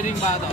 piring bata.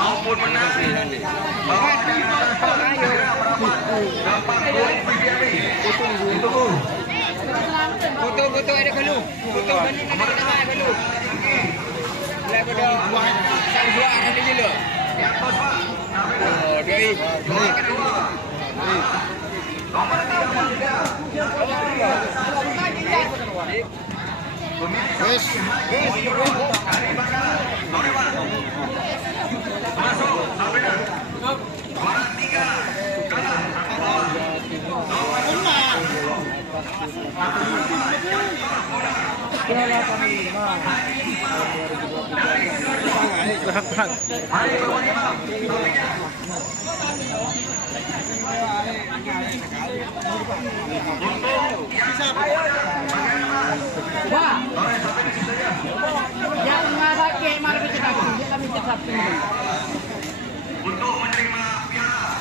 Maupun menang bahwa Foto ada kalu. Foto balik nak nama kalu. Lai pada sang dua ada di dulu. Oh, doi. Wes. Masuk sampai dah. Juara 3 kalah satu lawan. Mari bermain Yang marah ke marah kita aku. Dia kami tetap untuk menerima piala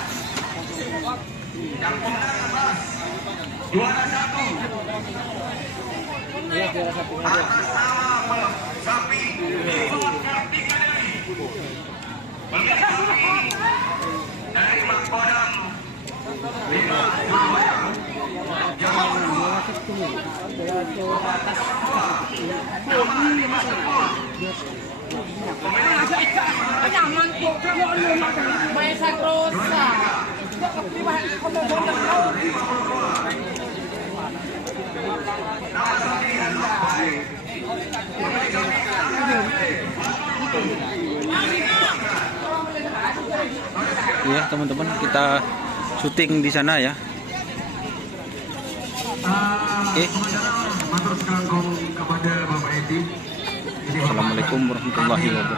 yang pemenang atas juara 1 atas nama sapi Iwan Kartika Dewi mengikuti dari Makodam 5 Surabaya yang kedua nama 5 Sepul Nyaman kok kalau lu main sakrosa. Ya teman-teman, kita syuting di sana ya. Oke. Assalamualaikum warahmatullahi wabarakatuh.